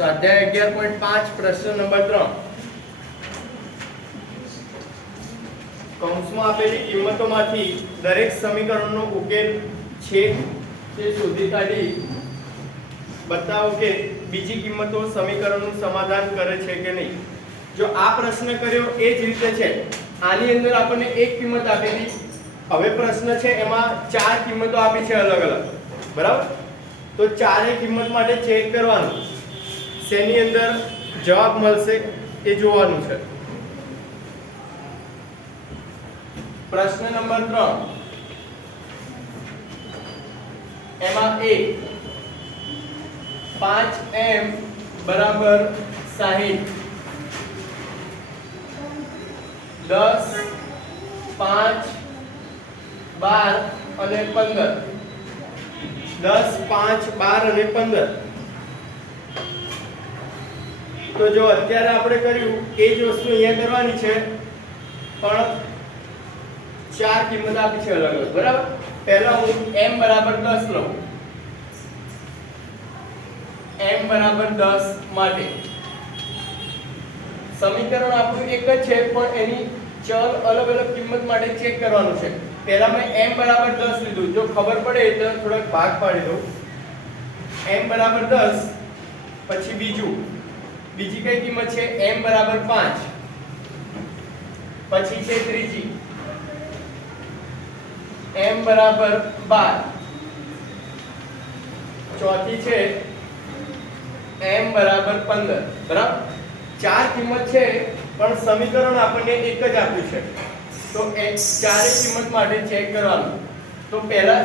स्वाध्याय 11.5 प्रश्न नंबर 3 કૌંસમાં આપેલી કિંમતોમાંથી દરેક સમીકરણનો ઉકેલ છે તે શોધી કાઢી બતાવો કે બીજી કિંમતો સમીકરણનું સમાધાન કરે છે કે નહીં। જો આ પ્રશ્ન કર્યો એ જ રીતે છે। આની અંદર આપણને એક કિંમત આપેલી, હવે પ્રશ્ન છે એમાં ચાર કિંમતો આપી છે અલગ અલગ, બરાબર। તો ચારે કિંમત માટે ચેક કરવાનું શેની અંદર જવાબ મળશે એ જોવાનું છે। प्रश्न नंबर 3 एमा ए 5m बराबर 60 10 5 12 અને 15 10 5 12 અને 15 તો જો અત્યારે આપણે કર્યું એ જ વસ્તુ અહીંયા કરવાની છે, પણ चार किंमत आपी छे अलग अलग, बराबर। पहला हूँ m बराबर 10 लो, m बराबर 10 माटे समीकरण आपणुं एक ज छे पण एनी चल अलग अलग किंमत माटे चेक करवानुं छे। पहला मैं m बराबर 10 लीधुं, जो खबर पड़े तो थोड़ा भाग पाडी दो। m बराबर 10 पछी बीजी कई किंमत छे m बराबर 5 पछी छे त्रीजी m बराबर 12 चौथी छे m बराबर 15, बराबर। चार किंमत छे पण समीकरण आपने एक ज आप्युं छे, तो चारे किंमत माटे चेक करवानुं। तो पहला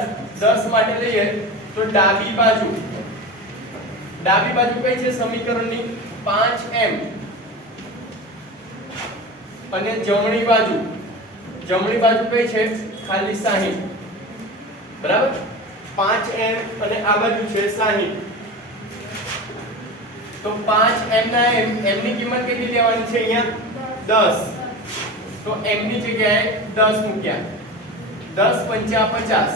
10 माटे लईए तो डाबी बाजू कई छे समीकरणनी 5m अने जमणी बाजू कई छे खाली 60, बराबर। 5m અને આ બાજુ છે 60, તો 5m ના m ની કિંમત કેટલી લેવાની છે અહીંયા 10, તો m ની જગ્યાએ 10 મૂક્યા। 10 5 50,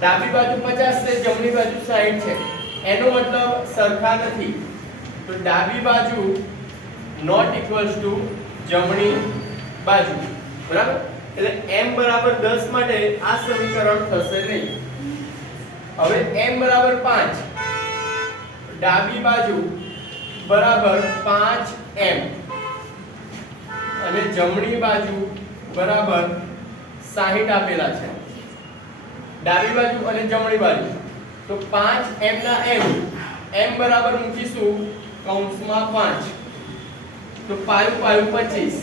ડાબી બાજુ 50 છે, જમણી બાજુ 60 છે, એનો મતલબ સરખા નથી, તો ડાબી બાજુ નોટ ઇક્વલ્સ ટુ જમણી બાજુ, બરાબર। એટલે m બરાબર 10 માટે આ સમીકરણ થશે નહીં। હવે m બરાબર 5, ડાબી બાજુ બરાબર 5m અને જમણી બાજુ બરાબર 60 આપેલા છે, ડાબી બાજુ અને જમણી બાજુ। તો 5m ના m બરાબર મૂકીશું કૌંસમાં 5, તો પાયું 25,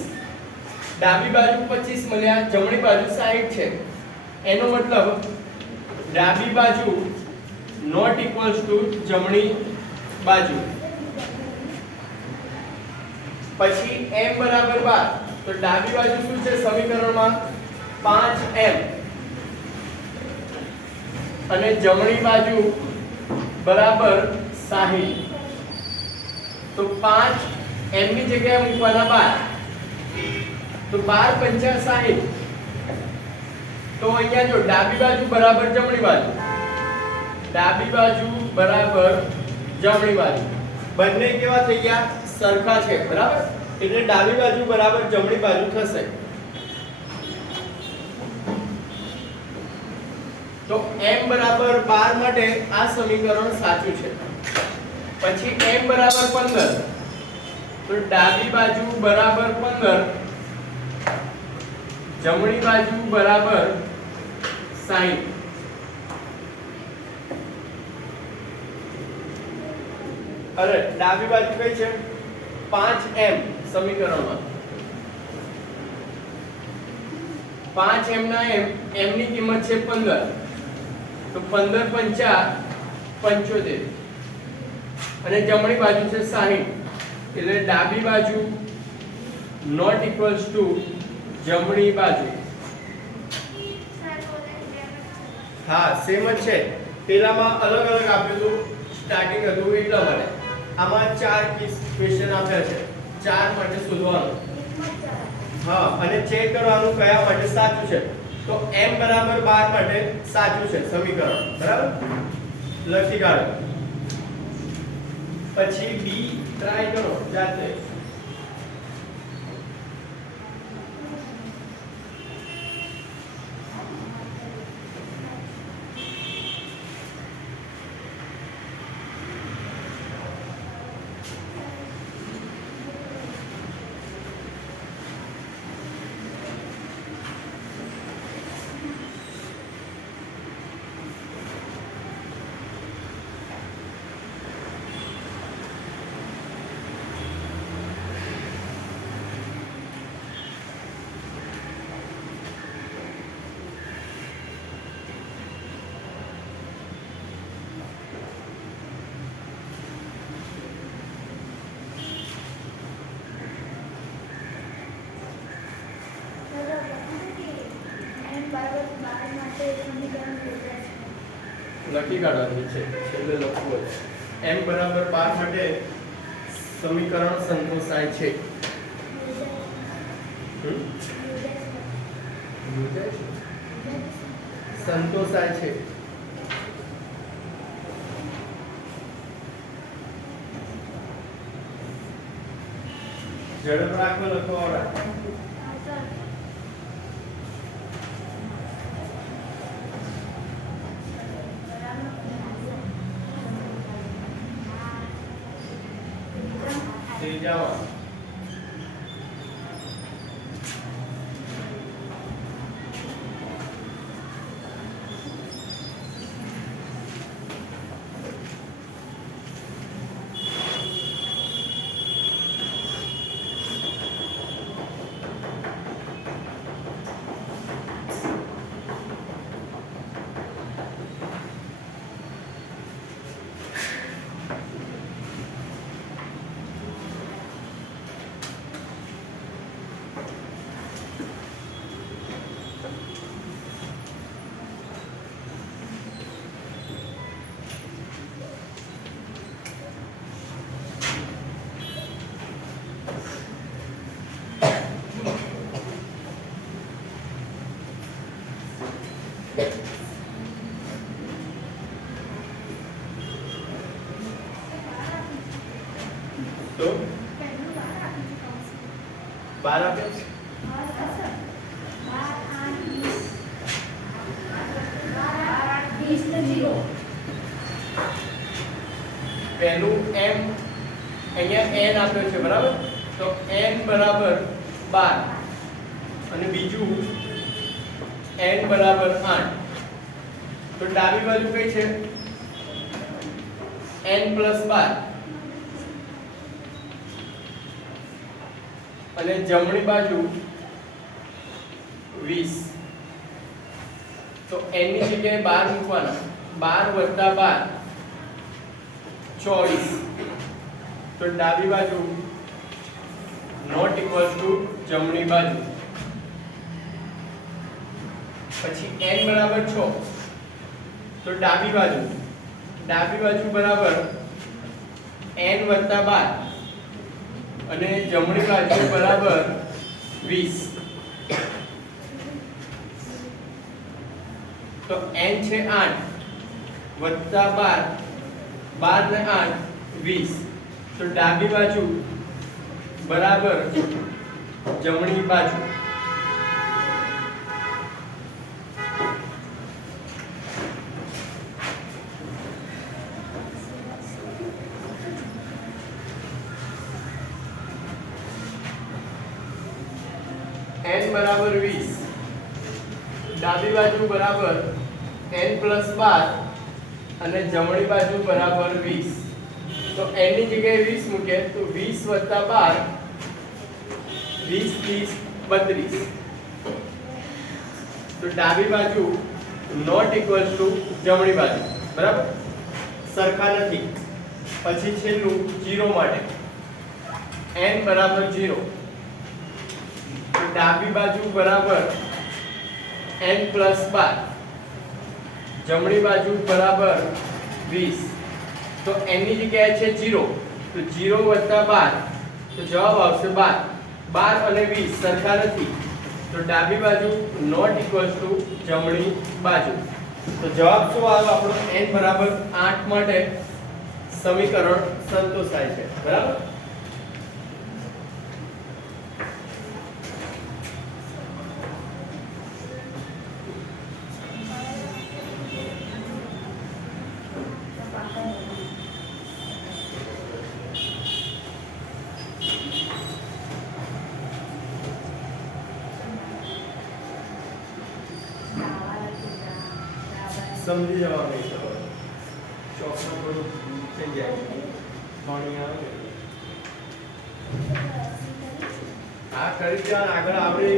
डाबी बाजू 25 મળ્યા, જમણી બાજુ 60 છે, એનો મતલબ ડાબી બાજુ નોટ ઇક્વલ્સ ટુ જમણી બાજુ। પછી m બરાબર 12, તો ડાબી બાજુ શું છે સમીકરણમાં 5m અને જમણી બાજુ બરાબર 60, તો 5m ની જગ્યાએ મૂકવાના 12, तो 12 पंचा 60, तो અહીંયા જો ડાબી બાજુ બરાબર જમણી બાજુ, ડાબી બાજુ બરાબર જમણી બાજુ બંને કેવા થઈ ગયા સરખા છે, બરાબર। એટલે ડાબી બાજુ બરાબર જમણી બાજુ થશે। તો m બરાબર 12 માટે આ સમીકરણ સાચું છે। પછી m બરાબર 15, તો ડાબી બાજુ બરાબર 15, જમણી બાજુ બરાબર 60, અરે ડાબી બાજુ કઈ છે 5m સમીકરણમાં, 5m ના m ની કિંમત છે 15, તો 15 પંચા 75 અને જમણી બાજુ છે 60, એટલે ડાબી બાજુ નોટ ઇક્વલ્સ ટુ જમણી બાજુ। હા સેમ જ છે, પેલામાં અલગ અલગ આપેલું સ્ટાર્ટિંગ હતું એટલા માટે। આમાં ચાર ક્વેશ્ચન આપ્યા છે, ચાર માટે શોધવાનું, હા, અને ચેક કરવાનું કયા માટે સાચું છે। તો m બરાબર 12 માટે સાચું છે સમીકરણ, બરાબર। લખી કાઢો। પછી બી ટ્રાય કરો જાતે. લખી કાઢવાનું છે, છેલ્લે લખવું છે. m બરાબર 12 માટે સમીકરણ સંતોષાય છે. સંતોષાય છે. ઝડપ રાખો, લખવા. જાવા तो 12 पे પહેલું m અહીંયા n આપ્યો છે બરાબર, તો n બરાબર 12 અને બીજું n બરાબર 8. તો ડાબી બાજુ કઈ છે? n + 12 અને જમણી બાજુ 20. તો n ની જગ્યાએ 12 મૂકવાના. 12 + 12 24. તો ડાબી બાજુ નોટ ઇક્વલ ટુ જમણી બાજુ. પછી n બરાબર 6. તો ડાબી બાજુ બરાબર n + 12 અને જમણી બાજુ બરાબર 20. તો n છે 8 વત્તા 12 ને 8 20. તો ડાબી બાજુ બરાબર જમણી બાજુ. n બરાબર 20, ડાબી બાજુ બરાબર n + 12 અને જમણી બાજુ બરાબર 20. તો n ની જગ્યાએ 20 મૂકે તો 20 + 12 20 + 32. તો ડાબી બાજુ નોટ ઇક્વલ ટુ જમણી બાજુ બરાબર, સરખા નથી. પછી છેલ્લું 0 માટે n બરાબર 0. તો ડાબી બાજુ બરાબર n + 12, જમણી બાજુ બરાબર 20. તો n ની જગ્યાએ છે 0, તો 0 + 12 તો જવાબ આવશે 12. 12 અને 20 સરખા નથી, તો ડાબી બાજુ નોટ ઇક્વલ ટુ જમણી બાજુ. તો જવાબ શું આવ્યો આપણો? n બરાબર 8 માટે સમીકરણ સંતોષાય છે બરાબર. સમજી જવાનું છે ચોકમાં થોડું થઈ જાય પાણી આવે આ કરી દેવાનું આગળ આપણે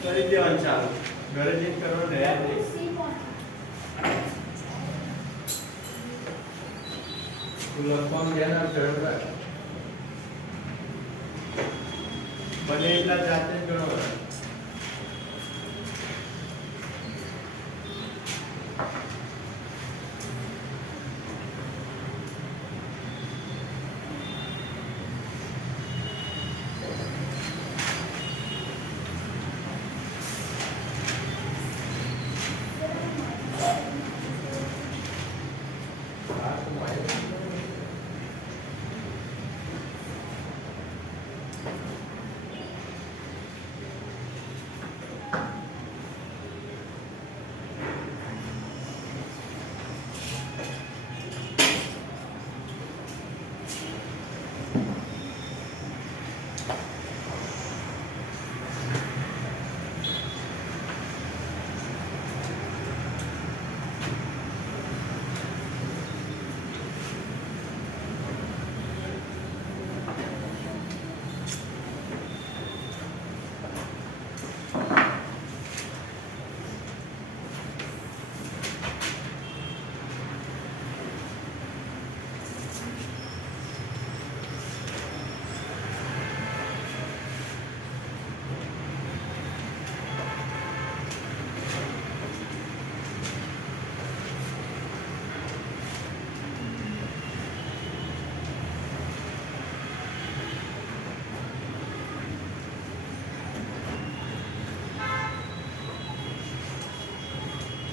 કરી દેવાનું ચાલુ ઘરે જઈને કરવાનું રહ્યા નહીં લખવાનું ધ્યાન આપજો બને એટલા જાતે જ ગણો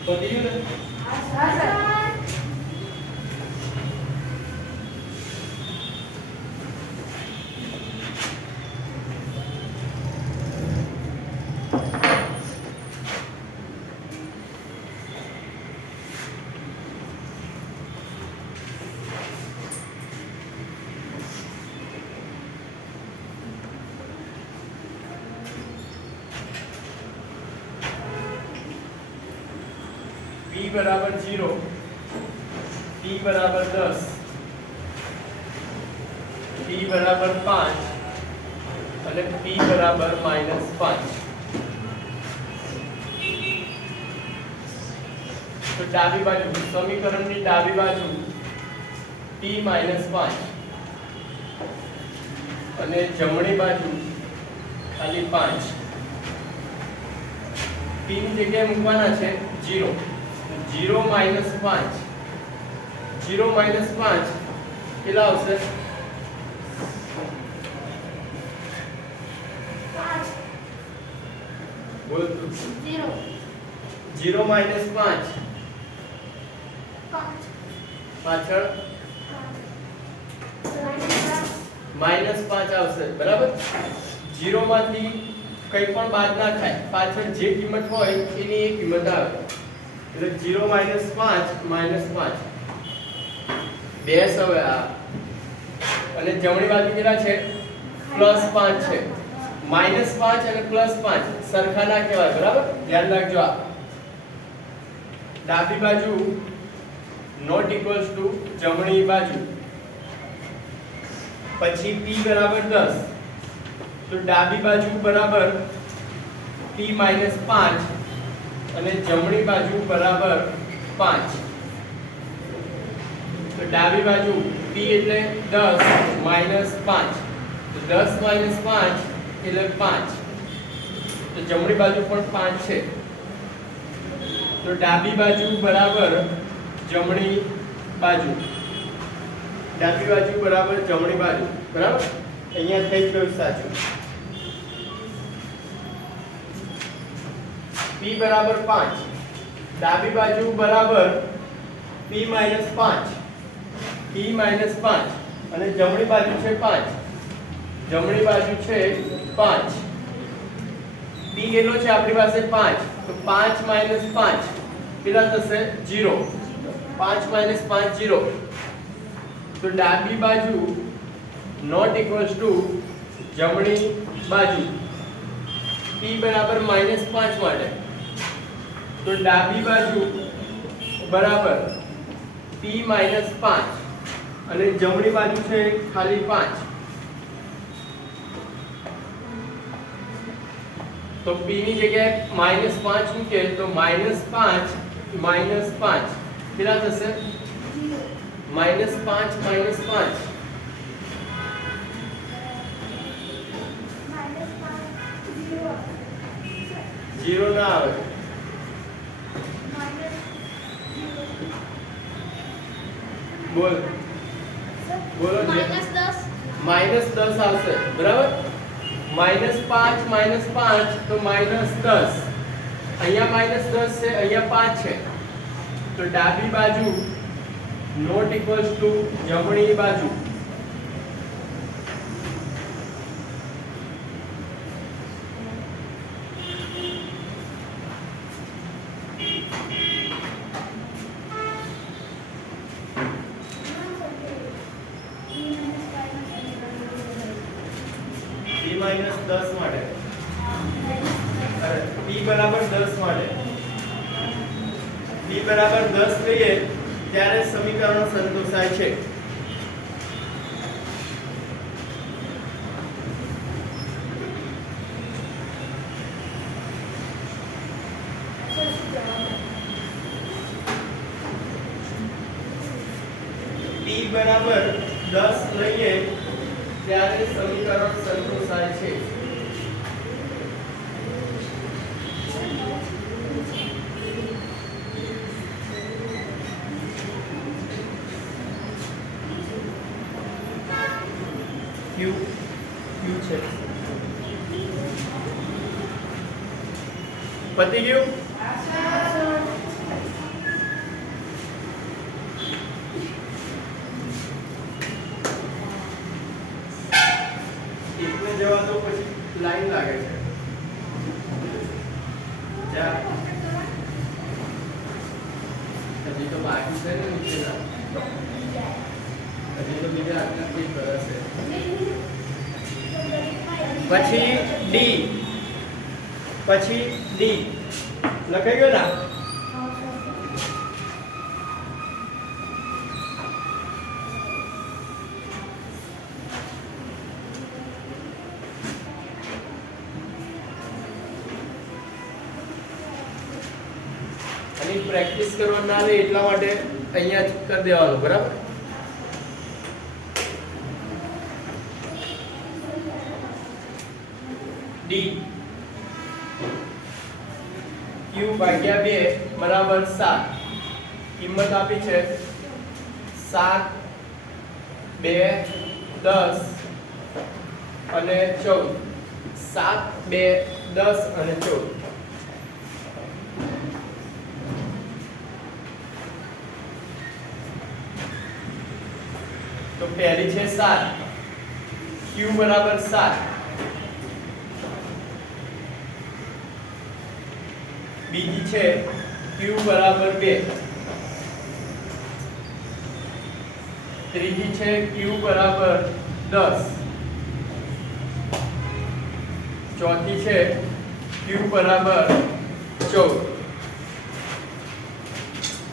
પતી ગયું ને હા સર p बराबर 0 t बराबर 10 t बराबर 5 અને p बराबर -5 તો ડાબી બાજુ સમીકરણની ડાબી બાજુ t -5 અને જમણી બાજુ ખાલી 5 p ની જગ્યાએ મૂકવાના છે 0 0 -5 0 -5 કેટલા આવશે બોલ તું 0 -5 પાછળ -5 આવશે બરાબર 0 માંથી કંઈ પણ બાદ ના થાય પાછળ જે કિંમત હોય એની એ કિંમત આવે એટલે 0 -5 બેસ હવે આ અને જમણી બાજુ કેટલા છે +5 છે -5 અને +5 સરખા ના કહેવાય બરાબર ધ્યાન રાખજો આ ડાબી બાજુ નોટ ઇક્વલ્સ ટુ જમણી બાજુ પછી p બરાબર 10 તો ડાબી બાજુ બરાબર p -5 અને જમણી બાજુ બરાબર 5 તો ડાબી બાજુ p એટલે 10 -5 તો 10 - 5 એટલે 5 તો જમણી બાજુ પણ 5 છે તો ડાબી બાજુ બરાબર જમણી બાજુ ડાબી બાજુ બરાબર જમણી બાજુ બરાબર અહીંયા થઈ ગયું સાચું p बराबर 5 ડાબી બાજુ બરાબર p - 5 p માઇનસ 5 અને જમણી બાજુ છે 5, જમણી બાજુ છે 5, p કેટલો છે આપણી પાસે 5, તો 5 માઇનસ 5 કેટલા થશે 0, 5 માઇનસ 5 0, તો ડાબી બાજુ નોટ ઇક્વલ્સ ટુ જમણી બાજુ p બરાબર -5 માટે, તો ડાબી બાજુ બરાબર p -5 અને જમણી બાજુ છે ખાલી 5, તો p ની જગ્યાએ -5 મૂકે તો -5 કેટલા થશે -5 0 ના આવે, બોલ બોલો -10 આવશે બરાબર, -5 તો -10, અહીંયા -10 છે, અહીંયા 5 છે, તો ડાબી બાજુ નોટ ઇક્વલ્સ ટુ જમણી બાજુ, -10 માટે, p બરાબર 10 માટે, p બરાબર 10 લઈએ ત્યારે સમીકરણ સંતોષાય છે. p બરાબર 10 લઈએ ત્યારે સમીકરણ સંતોષાય છે. q છે પતી ગયું. એકને જવા દો પછી લાઈન લાગે છે. જા હજી તો બાકી છે ને નીચેના, હજી તો બીજા આટલા કંઈ કરશે. પછી d લખાઈ ગયો ના. અને પ્રેક્ટિસ કરવા ના રહે એટલા માટે અહીંયા જ કરી દેવાનું બરાબર. d q ભાગ્યા 2 બરાબર 7, કિંમત આપી છે 7 2 10 અને 14, 7 2 10 અને 14. તો પહેલી છે 7, q બરાબર 7, બીજી છે q બરાબર 2, ત્રીજી છે q બરાબર 10, ચોથી છે q બરાબર 14.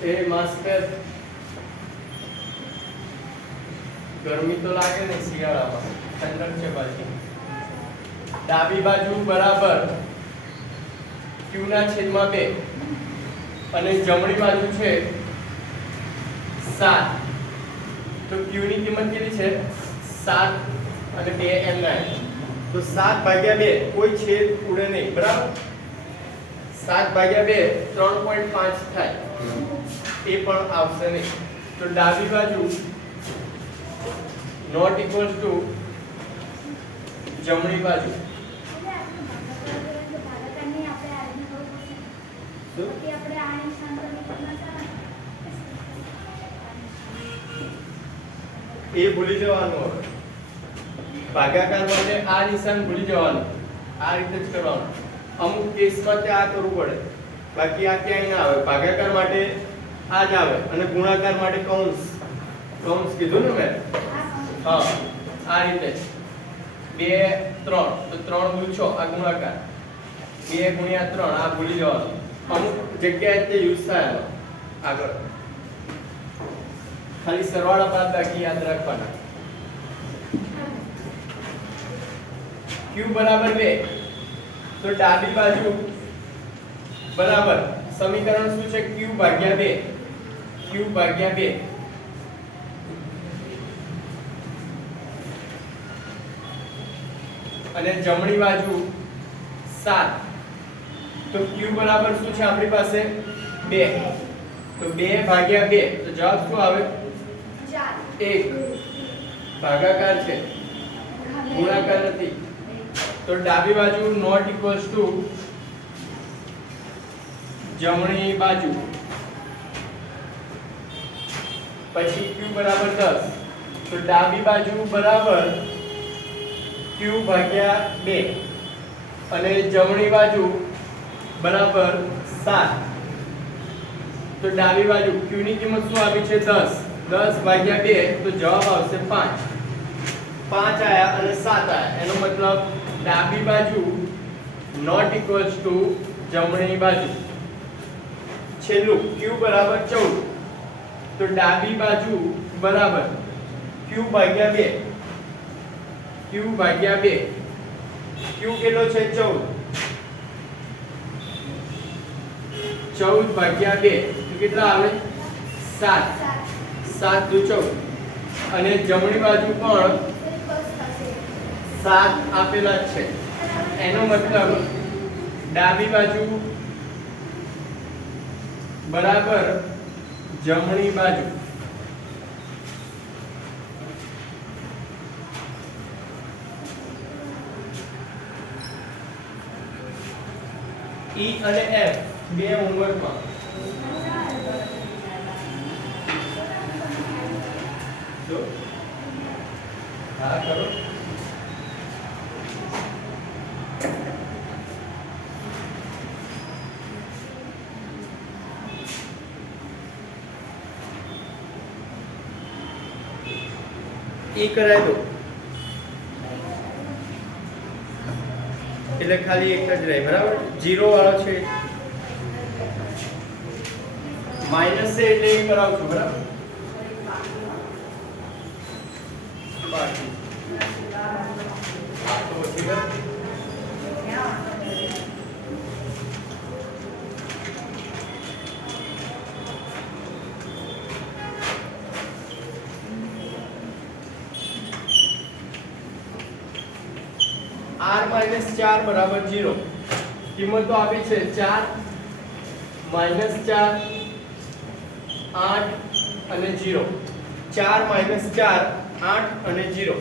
એ માસ્ટર ગરમી તો લાગે ને શિયાળામાં, ઠંડક છે પાછી. ડાબી બાજુ બરાબર q ના છેદમાં 2 અને જમણી બાજુ છે 7, તો q ની કિંમત કેટલી છે 7 અને 2 એમના, તો 7 ભાગ્યા 2 કોઈ છેદ ઉડે નહીં બરાબર. 7 ભાગ્યા 2 3.5 થાય, એ પણ આવશે નહીં. તો ડાબી બાજુ નોટ ઇક્વલ્સ ટુ જમણી બાજુ. એ ભૂલી જવાનું. હવે ભાગાકાર માટે આ નિશાન ભૂલી જવાનું, આ રીતે જ કરવાનું. અમુક કેસમાં તે આ કરવું પડે, બાકી આ ક્યાંય ના આવે. ભાગાકાર માટે આ જ આવે અને ગુણાકાર માટે કૌંસ. કૌંસ કીધું ને મેં? હા, આ રીતે 2 3 તો 3 ગુણ્યા 6 આ ગુણાકાર, 2 ગુણ્યા 3 આ ભૂલી જવાનું. અમુક જગ્યાએ તે યુઝ થાય. આગળ ખાલી સરવાળા બાદબાકી યાદ રાખવાના. q બરાબર 2 તો ડાબી બાજુ બરાબર સમીકરણ શું છે? q ભાગ્યા 2, q ભાગ્યા 2 અને જમણી બાજુ 7 તો q બરાબર શું છે આપણી પાસે? 2 તો 2 ભાગ્યા 2 તો જવાબ શું આવે? 1. ભાગાકાર છે, ગુણાકાર નથી. તો ડાબી બાજુ નોટ ઇક્વલ્સ ટુ જમણી બાજુ. પછી q બરાબર 10 તો ડાબી બાજુ બરાબર q ભાગ્યા 2 અને જમણી બાજુ બરાબર 7 તો ડાબી બાજુ q ની કિંમત શું આવી છે? 10. 10 ભાગ્યા 2 તો જવાબ આવશે 5. 5 આયા અને 7 આયા. એનો મતલબ ડાબી બાજુ નોટ ઇક્વલ્સ ટુ જમણી બાજુ. છેલ્લું q બરાબર 14 તો ડાબી બાજુ બરાબર q ભાગ્યા 2. q ભાગ્યા 2 q કેટલો છે? 14. 14 ભાગ્યા 2 તો કેટલા આવે? 7. 7 દુ 14 અને જમણી બાજુ પણ 7 આપેલા જ છે. એનો મતલબ ડાબી બાજુ બરાબર જમણી બાજુ. E અને F બે હોમવર્કમાં જો હા કરો. E કરાય દો એટલે ખાલી એક જ રહે. બરાબર? 0 વાળો છે માઈનસ છે એટલે એ કરાવું છું. બરાબર? બાકી આ તો ઠીક છે. r - 4 બરાબર 0. કિંમતો આપી છે 4 - 4 8 અને 0. 4 - 4 8 અને 0.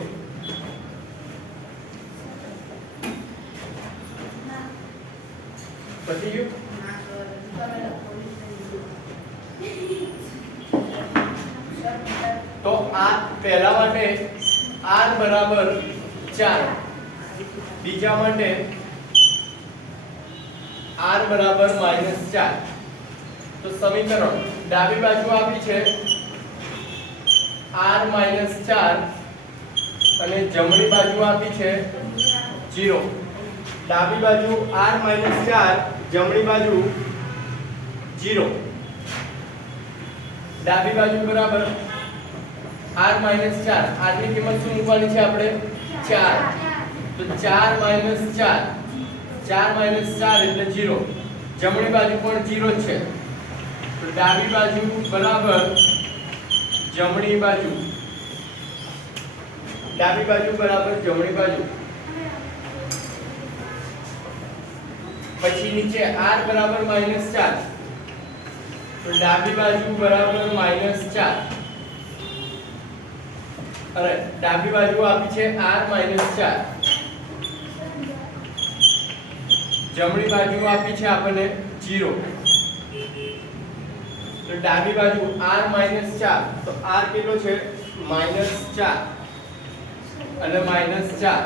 પતી ગયું? તો આ પહેલા માટે r બરાબર 4, બીજા માટે r બરાબર -4. તો સમીકરણ ડાબી બાજુ આપી છે r - 4 અને જમણી બાજુ આપી છે 0. ડાબી બાજુ r - 4, જમણી બાજુ 0. ડાબી બાજુ બરાબર r - 4. r ની કિંમત શું મૂકવાની છે આપણે? 4. તો 4 - 4, 4 - 4 એટલે 0. જમણી બાજુ પણ 0 છે. તો ડાબી બાજુ બરાબર જમણી બાજુ. ડાબી બાજુ બરાબર જમણી બાજુ. પછી નીચે r બરાબર -4 તો ડાબી બાજુ બરાબર -4. અરે ડાબી બાજુ આપી છે r - 4, જમણી બાજુ આપી છે આપણને 0. તો ડાબી બાજુ r - 4 તો r કેટલો છે? -4 અને -4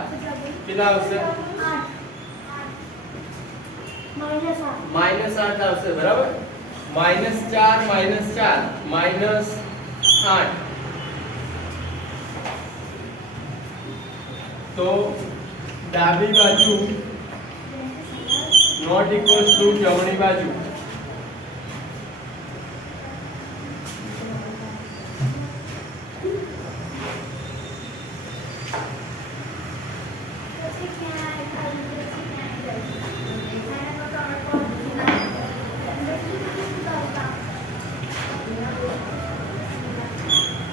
કેટલા આવશે? -8 આવશે, બરાબર. -4 -4 -8 તો ડાબી બાજુ નોટ ઇક્વલ્સ ટુ જમણી બાજુ.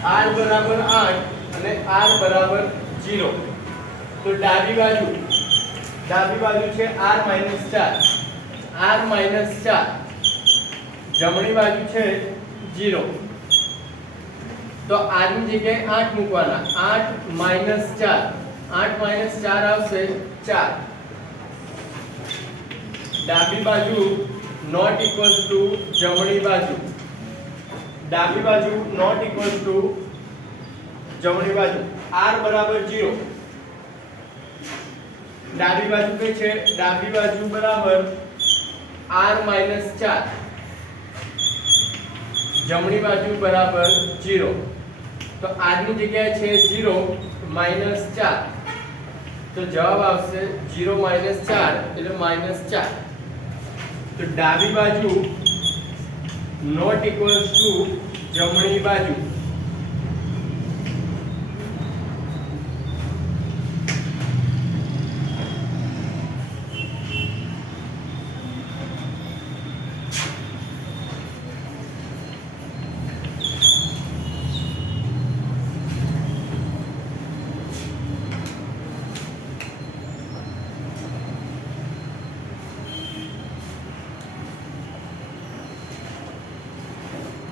r બરાબર 8 અને r બરાબર 0. તો ડાબી બાજુ છે r -4 જમણી બાજુ છે 0. તો r ની જગ્યાએ 8 મૂકવાના. 8 4 આવશે 4. ડાબી બાજુ નોટ ઇક્વલ્સ ટુ જમણી બાજુ. ડાબી બાજુ નોટ ઇક્વલ્સ ટુ જમણી બાજુ. r બરાબર 0. ડાબી બાજુ કઈ છે? ડાબી બાજુ બરાબર r -4 જમણી બાજુ બરાબર 0. તો r ની જગ્યાએ છે 0 -4 તો જવાબ આવશે 0 -4 એટલે -4. તો ડાબી બાજુ નોટ ઇક્વલ્સ ટુ જમણી બાજુ.